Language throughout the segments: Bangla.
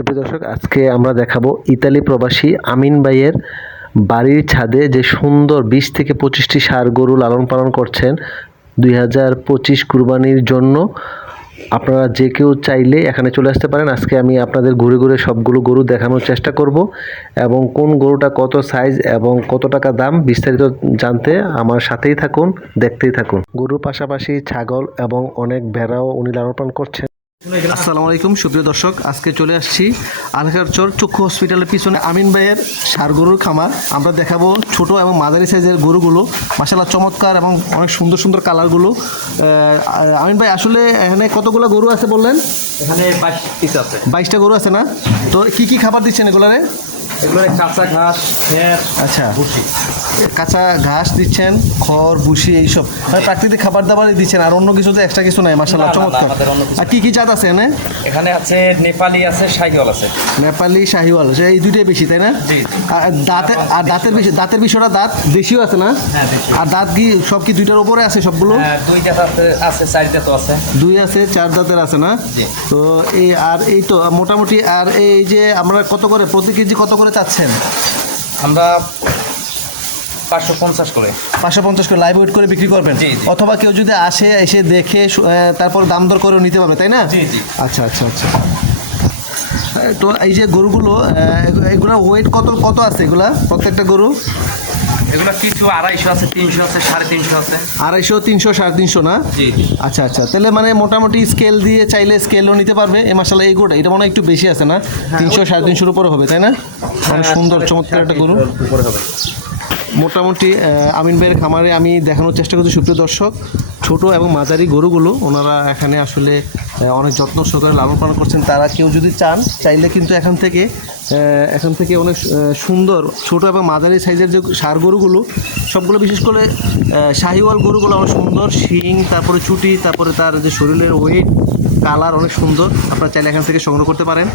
সুপ্রিয় দর্শক, আজকে আমরা দেখাবো ইতালি প্রবাসী আমিন ভাইয়ের বাড়ির ছাদে যে সুন্দর বিশ থেকে পঁচিশটি ষাঁড় গরু লালন পালন করছেন দুই হাজার পঁচিশ কুরবানির জন্য। আপনারা যে কেউ চাইলে এখানে চলে আসতে পারেন। আজকে আমি আপনাদের ঘুরে ঘুরে সবগুলো গরু দেখানোর চেষ্টা করব এবং কোন গরুটা কত সাইজ এবং কত টাকা দাম বিস্তারিত জানতে আমার সাথেই থাকুন, দেখতেই থাকুন। গরুর পাশাপাশি ছাগল এবং অনেক ভেড়াও উনি লালন পালন করছেন। আসসালামু আলাইকুম সুপ্রিয় দর্শক আজকে চলে আসছি আলকারচর চক্ষু হসপিটালের পিছনে আমিন ভাইয়ের সার গরুর খামার। আমরা দেখাবো ছোট এবং মাঝারি সাইজের গরুগুলো মাসাল্লাহ চমৎকার এবং অনেক সুন্দর সুন্দর কালারগুলো। আমিন ভাই আসলে এখানে কতগুলো গরু আছে বললেন? এখানে বাইশ পিস আছে। বাইশটা গরু আছে না? তো কি কি খাবার দিচ্ছেন এগুলারে? এগুলো কাঁচা ঘাস খের আচ্ছা। ভুসি কাঁচা ঘাস দিচ্ছেন খড় ভুসি এইসব। মানে প্রাকৃতিক খাবার দাবারই দিচ্ছেন আর অন্য কিছু তো এক্সট্রা কিছু নাই না, চমৎকার। আর কি কি জাত আছে এনে এখানে আছে নেপালি আছে সাইকেল আছে। নেপালি শাহিওয়াল এই দুইটাই বেশি তাই না? আর দাঁতে আর দাঁতের বেশি দাঁতের বিষয়টা দাঁত দেশিও আছে না? হ্যাঁ, আর দাঁত কি সব কি দুইটার উপরে আছে সবগুলো? হ্যাঁ, দুইটা আছে তো আছে। দুই আছে চার দাঁতের আছে না? তো এই আর এই তো মোটামুটি আর এই যে আমরা কত করে প্রতি কেজি কত করে চাচ্ছেন? আমরা পাঁচশো পঞ্চাশ করে। পাঁচশো পঞ্চাশ করে লাইভ ওয়েট করে বিক্রি করবেন। অথবা কেউ যদি আসে এসে দেখে তারপর দাম দর করেও নিতে পারবে তাই না। আচ্ছা আচ্ছা আচ্ছা। তো এই যে গরুগুলো এইগুলো এগুলো ওয়েট কত কত আছে এগুলা? প্রত্যেকটা গরু? এগুলো কিছু আড়াইশো আছে তিনশো আছে সাড়ে তিনশো আছে। আড়াইশো তিনশো সাড়ে তিনশো না? জি আচ্ছা আচ্ছা। তাহলে মানে মোটামুটি স্কেল দিয়ে চাইলে স্কেলও নিতে পারবে। এ মাসালা এই গোটা এটা মনে হয় একটু বেশি আছে না? তিনশো সাড়ে তিনশোর উপরে হবে তাই না? সুন্দর চমৎকার একটা গরু। উপরে হবে। মোটামুটি আমিন ভাইয়ের খামারে আমি দেখানোর চেষ্টা করছি সুপ্রিয় দর্শক, ছোট এবং মাঝারি গরুগুলো, ওনারা এখানে আসলে অনেক যত্ন সহকারে লালন পালন করছেন। তারা কেউ যদি চান, চাইলে কিন্তু এখান থেকে এখান থেকে অনেক সুন্দর, ছোট এবং মাঝারি সাইজের যে সার গরুগুলো, সবগুলো বিশেষ করে শাহিওয়াল গরুগুলো অনেক সুন্দর, শিং, তারপরে চুটি তারপরে তার যে শরীরের ওয়েট কালার অনেক সুন্দর, আপনারা চাইলে এখান থেকে সংগ্রহ করতে পারেন।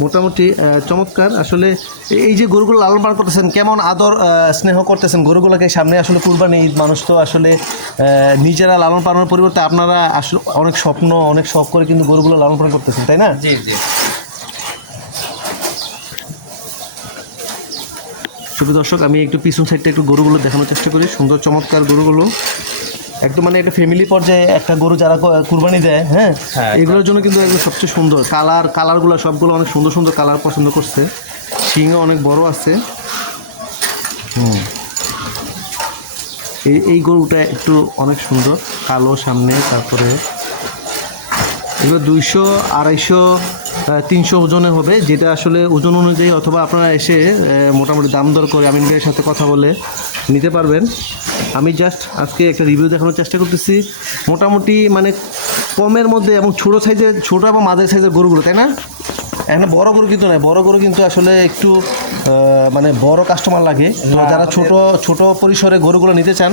মোটামুটি চমৎকার। আসলে এই- যে গরুগুলো লালন পালন করতেছেন কেমন আদর স্নেহ করতেছেন গরুগুলোকে সামনে? আসলে কুরবানি ঈদ মানুষ তো আসলে নিজেরা লালন পালনের পরিবর্তে আপনারা আসলে অনেক স্বপ্ন অনেক শখ করে কিন্তু গরুগুলো লালন পালন করতেছেন তাই না? জি জি। শুধু দর্শক আমি একটু পিছন সাইডটা একটু গরুগুলো দেখানোর চেষ্টা করি। সুন্দর চমৎকার গরুগুলো। একদম মানে একটা ফ্যামিলি পর্যায়ে একটা গরু যারা কুরবানি দেয় হ্যাঁ? হ্যাঁ, এগুলোর জন্য কিন্তু একদম সবচেয়ে সুন্দর। কালার কালারগুলো সবগুলো অনেক সুন্দর সুন্দর কালার পছন্দ করছে। শিংও অনেক বড় আছে। হুম। এই এই গরুটা একটু অনেক সুন্দর। কালো সামনে তারপরে এগুলো দুইশো আড়াইশো তিনশো ওজনে হবে যেটা আসলে ওজন অনুযায়ী অথবা আপনারা এসে মোটামুটি দাম দর করে আমিন ভাইয়ের সাথে কথা বলে নিতে পারবেন। আমি জাস্ট আজকে একটা রিভিউ দেখানোর চেষ্টা করতেছি। মোটামুটি মানে কমের মধ্যে এবং ছোটো সাইজের ছোটো এবং মাঝারি সাইজের গরুগুলো তাই না? এখানে বড় গরু কিন্তু নয় বড় গরু কিন্তু আসলে একটু মানে বড় কাস্টমার লাগে। তো যারা ছোট ছোট পরিসরে গরুগুলো নিতে চান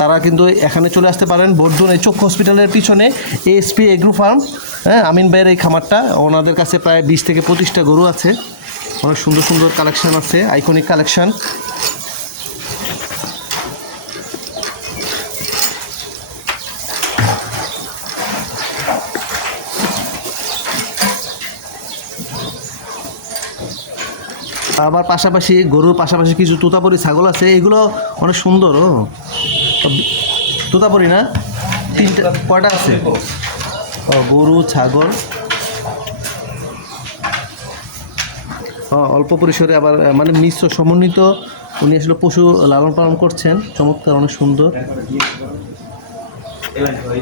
তারা কিন্তু এখানে চলে আসতে পারেন বর্ধুন এই চক্ষু হসপিটালের পিছনে এএসপি এগ্রো ফার্ম হ্যাঁ আমিন ভাইয়ের এই খামারটা। ওনাদের কাছে প্রায় বিশ থেকে পঁচিশটা গরু আছে। অনেক সুন্দর সুন্দর কালেকশান আছে আইকনিক কালেকশন আবার পাশাপাশি গরুর পাশাপাশি কিছু তোতাপুরি, ছাগল আছে, এগুলো অনেক সুন্দর, ও। তোতাপুরি না? তিনটা, কয়টা আছে? গরু, ছাগল। অল্প পরিসরে আবার মানে মিশ্র, সমন্বিত। উনি আসলে পশু লালন পালন করছেন, চমৎকার, অনেক সুন্দর।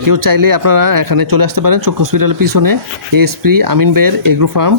কেউ চাইলে আপনারা এখানে চলে আসতে পারেন, চক্ষু হসপিটালের পিছনে। এসপি আমিন বের, এগ্রো ফার্ম।